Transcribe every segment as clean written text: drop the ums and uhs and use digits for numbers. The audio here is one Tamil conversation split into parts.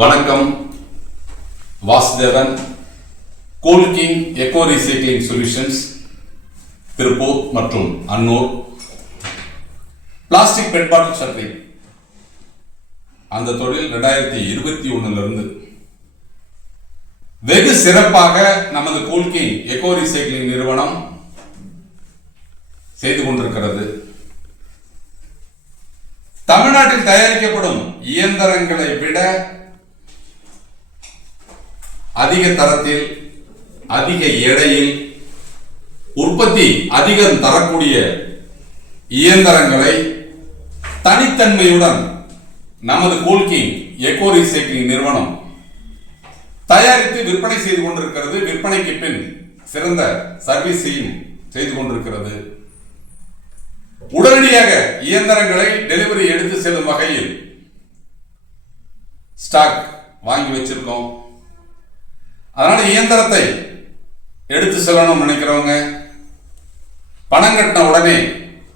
வணக்கம். வாசுதேவன், கோல்கிங் எக்கோ ரீசைக்ளிங் சொல்யூஷன்ஸ், திருப்பூர் மற்றும் Annur. Plastic pet bottle shattering அந்த தொழில் 2021 வெகு சிறப்பாக நமது கோல்கிங் எக்கோ ரீசைக்ளிங் நிறுவனம் செய்து கொண்டிருக்கிறது. தமிழ்நாட்டில் தயாரிக்கப்படும் இயந்திரங்களை விட அதிக தரத்தில், அதிக எடையில், உற்பத்தி அதிகம் தரக்கூடிய இயந்திரங்களை தனித்தன்மையுடன் நமது கோல்கிங் எக்கோ ரீசைக்ளிங் நிறுவனம் தயாரித்து விற்பனை செய்து கொண்டிருக்கிறது. விற்பனைக்கு பின் சிறந்த சர்வீஸையும் செய்து கொண்டிருக்கிறது. உடனடியாக இயந்திரங்களை டெலிவரி எடுத்து செல்லும் வகையில் ஸ்டாக் வாங்கி வச்சிருக்கோம். அதனால இயந்திரத்தை எடுத்து செல்லணும் நினைக்கிறவங்க பணம் கட்டின உடனே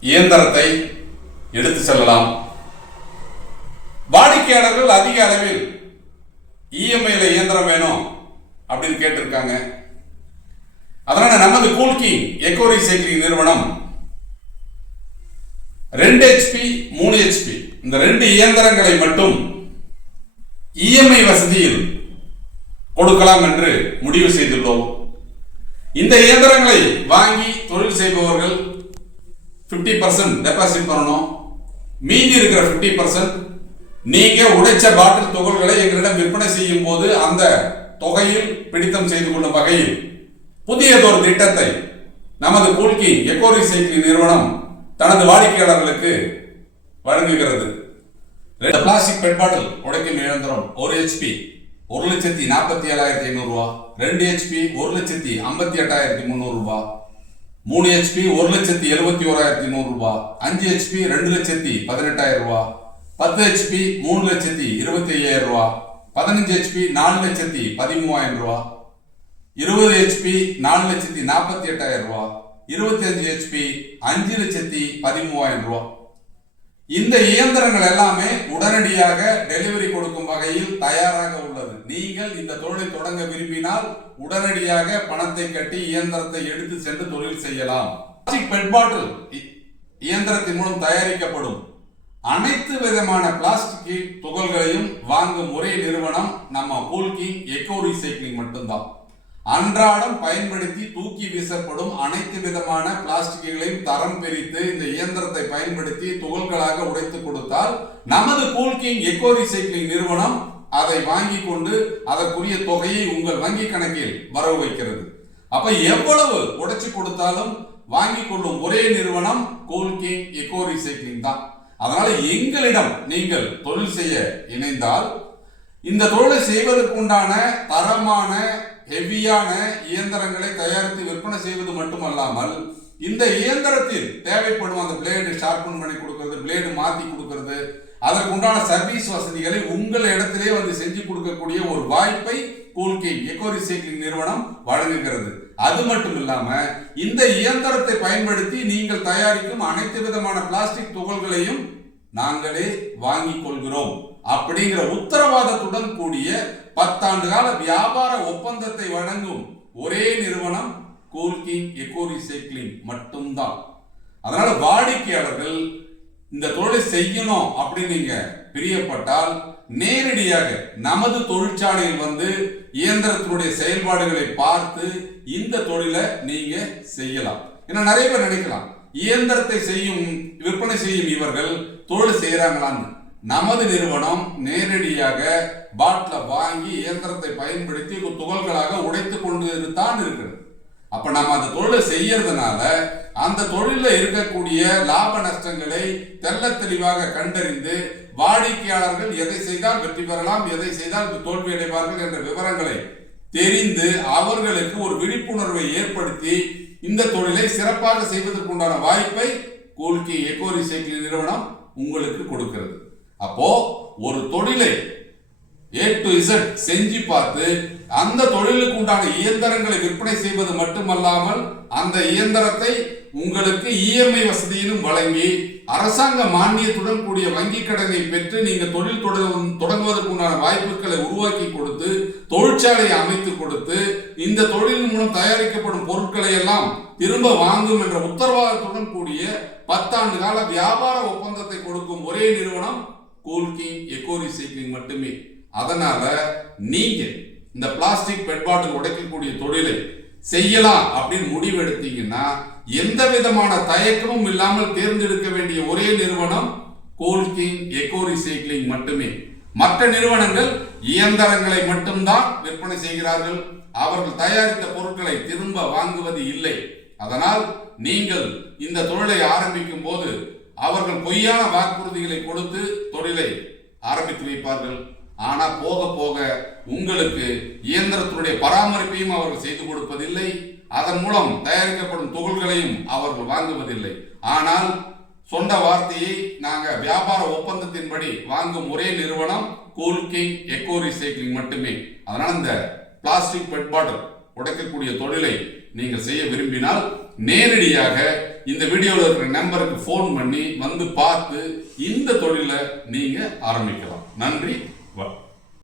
இயந்திரத்தை எடுத்து செல்லலாம். வாடிக்கையாளர்கள் அதிக அளவில் இஎம்ஐல இயந்திரம் வேணும் அப்படின்னு கேட்டிருக்காங்க. அதனால நமது கோல்கிங் எக்கோ ரீசைக்ளிங் நிறுவனம் 2 HP 3 HP இந்த 2 இயந்திரங்களை மட்டும் இஎம்ஐ வசதியில் கொடுக்கலாம் என்று முடிவு செய்துள்ளோம். இந்த இயந்திரங்களை வாங்கி தொழில் செய்பவர்கள் 50% டெபாசிட் பண்ணணும். மீதி இருக்கிற 50% நீங்க உடைச்ச பாட்டில் துகள்களை எங்களிடம் விற்பனை செய்யும் போது அந்த தொகையில் பிடித்தம் செய்து கொள்ளும் வகையில் புதியதொரு திட்டத்தை நமது கோல்கிங் எக்கோ ரீசைக்ளிங் நிறுவனம் தனது வாடிக்கையாளர்களுக்கு வழங்குகிறது. பிளாஸ்டிக் பெட் பாட்டில் உடைக்கும் இயந்திரம் 1 HP 1,47,500 ரூபா, 2 HP 1,58,300 ரூபா, 3 HP 1,71,100 ரூபா, 5 HP 2,18,000 ரூபா, 10 HP 3,25,000 ரூபா, 15 HP 4,13,000 ரூபா, 20 HP 4,48,000 ரூபா, 25 HP 5,13,000 ரூபா. இந்த இயந்திரங்கள் எல்லாமே உடனடியாக டெலிவரி கொடுக்கும் வகையில் தயாராக உள்ளது. நீங்கள் இந்த தொழிலை தொடங்க விரும்பினால் உடனடியாக பணத்தை கட்டி இயந்திரத்தை எடுத்து சென்று தொழில் செய்யலாம். பிளாஸ்டிக் பெட் பாட்டில் இயந்திரத்தின் மூலம் தயாரிக்கப்படும் அனைத்து விதமான பிளாஸ்டிக் துகள்களையும் வாங்கும் ஒரே நிறுவனம் நம்ம கோல்கிங் எக்கோ ரீசைக்ளிங் மட்டும்தான். அன்றாடம் பயன்படுத்தி தூக்கி வீசப்படும் அனைத்து விதமான பிளாஸ்டிக்குகளையும் தரம் பிரித்து இந்த இயந்திரத்தை பயன்படுத்தி துகள்களாக உடைத்து கொடுத்தால் நமது கோல்கிங் எக்கோ ரீசைக்ளிங் நிறுவனம் அதை வாங்கி கொண்டு அதற்குரிய தொகையை உங்கள் வங்கி கணக்கில் வரவு வைக்கிறது. அப்ப எவ்வளவு உடைச்சு கொடுத்தாலும் வாங்கி கொள்ளும் ஒரே நிறுவனம் கோல்கிங் எக்கோ ரீசைக்ளிங் தான். அதனால எங்களிடம் நீங்கள் தொழில் செய்ய இணைந்தால் இந்த தொழிலை செய்வதற்குண்டான தரமான ஹெவியான இயந்திரங்களை தயாரித்து விற்பனை செய்வது மட்டுமல்லாமல் இந்த இயந்திரத்தில் தேவைப்படும் அந்த பிளேடு ஷார்பன் பண்ணி கொடுக்கிறது, பிளேடு மாத்தி கொடுக்கிறது, அதற்குண்டான சர்வீஸ் வசதிகளை உங்கள் இடத்திலே வந்து செஞ்சு கொடுக்கக்கூடிய ஒரு வாய்ப்பை கோல்கிங் எக்கோ ரீசைக்ளிங் நிறுவனம் வழங்குகிறது. அது மட்டும் இல்லாம இந்த இயந்திரத்தை பயன்படுத்தி நீங்கள் தயாரிக்கும் அனைத்து விதமான பிளாஸ்டிக் துகள்களையும் நாங்களே வாங்கிக் கொள்கிறோம் அப்படிங்கிற உத்தரவாதத்துடன் கூடிய 10 ஆண்டு கால வியாபார ஒப்பந்தத்தை வழங்கும் ஒரே நிறுவனம் கோல்கிங் எக்கோ ரீசைக்ளிங் மட்டும்தான். அதனால வாடிக்கையாளர்கள் இந்த தொழிலை செய்யணும் அப்படின்னு நீங்க பிரியப்பட்டால் நேரடியாக நமது தொழிற்சாலையில் வந்து இயந்திரத்தினுடைய செயல்பாடுகளை பார்த்து இந்த தொழிலை நீங்க செய்யலாம். ஏன்னா நிறைய பேர் நினைக்கலாம் இயந்திரத்தை செய்யும் விற்பனை செய்யும் இவர்கள் தொழில் செய்யறாங்களான்னு. நமது நிறுவனம் நேரடியாக பாட்டில வாங்கி இயந்திரத்தை பயன்படுத்தி துகள்களாக உடைத்து கொண்டு தான் இருக்கிறது. அப்ப நம்ம அந்த தொழிலை செய்யறதுனால அந்த தொழில இருக்கக்கூடிய லாப நஷ்டங்களை தெள்ள தெளிவாக கண்டறிந்து வாடிக்கையாளர்கள் எதை செய்தால் வெற்றி பெறலாம், எதை செய்தால் தோல்வி அடைவார்கள் என்ற விவரங்களை தெரிந்து அவர்களுக்கு ஒரு விழிப்புணர்வை ஏற்படுத்தி இந்த தொழிலை சிறப்பாக செய்வதற்குண்டான வாய்ப்பை கோல்கிங் எக்கோ ரீசைக்ளிங் நிறுவனம் உங்களுக்கு கொடுக்கிறது. அப்போ ஒரு தொழிலை A to Z செஞ்சு பார்த்து அந்த தொழிலுக்கு உண்டான இயந்திரங்களை விற்பனை செய்வது மட்டுமல்லாமல் அந்த இயந்திரத்தை உங்களுக்கு இஎம்ஐ வசதியிலும் வழங்கி அரசாங்க மானியத்துடன் கூடிய வங்கி கடனை பெற்று நீங்க தொழில் தொடங்குவதற்குண்டான வாய்ப்புகளை உருவாக்கி கொடுத்து, தொழிற்சாலையை அமைத்து கொடுத்து, இந்த தொழில் மூலம் தயாரிக்கப்படும் பொருட்களை எல்லாம் திரும்ப வாங்கும் என்ற உத்தரவாதத்துடன் கூடிய 10 ஆண்டு கால வியாபார ஒப்பந்தத்தை கொடுக்கும் ஒரே நிறுவனம் கூல்கிங் எக்கோ ரீசைக்ளிங் மட்டுமே. அதனால நீங்க இந்த பிளாஸ்டிக் பெட் பாட்டில் உடைக்கக்கூடிய தொழிலை செய்யலாம் அப்படின்னு முடிவெடுத்தீங்கன்னா எந்த விதமான தயக்கமும் இல்லாமல் தேர்ந்தெடுக்க வேண்டிய ஒரே நிறுவனம் கூல்கிங் எக்கோ ரீசைக்ளிங் மட்டுமே. மற்ற நிறுவனங்கள் இயந்திரங்களை மட்டும்தான் விற்பனை செய்கிறார்கள். அவர்கள் தயாரித்த பொருட்களை திரும்ப வாங்குவது இல்லை. அதனால் நீங்கள் இந்த தொழிலை ஆரம்பிக்கும் போது அவர்கள் பொய்யான வாக்குறுதிகளை கொடுத்து தொழிலை ஆரம்பித்து வைப்பார்கள். ஆனா போக போக உங்களுக்கு இயந்திரத்தினுடைய பராமரிப்பையும் அவர்கள் செய்து கொடுப்பதில்லை. அதன் மூலம் தயாரிக்கப்படும் துகள்களையும் அவர்கள் வாங்குவதில்லை. ஆனால் சொன்ன வார்த்தையை நாங்க வியாபார ஒப்பந்தத்தின்படி வாங்கும் ஒரே நிறுவனம் கூல்கிங் எக்கோ ரீசைக்ளிங் மட்டுமே. அதனால இந்த பிளாஸ்டிக் பெட் பாட்டில் உடைக்கக்கூடிய தொழிலை நீங்கள் செய்ய விரும்பினால் நேரடியாக இந்த வீடியோவில் இருக்கிற நம்பருக்கு போன் பண்ணி வந்து பார்த்து இந்த தொழிலை நீங்க ஆரம்பிக்கலாம். நன்றி.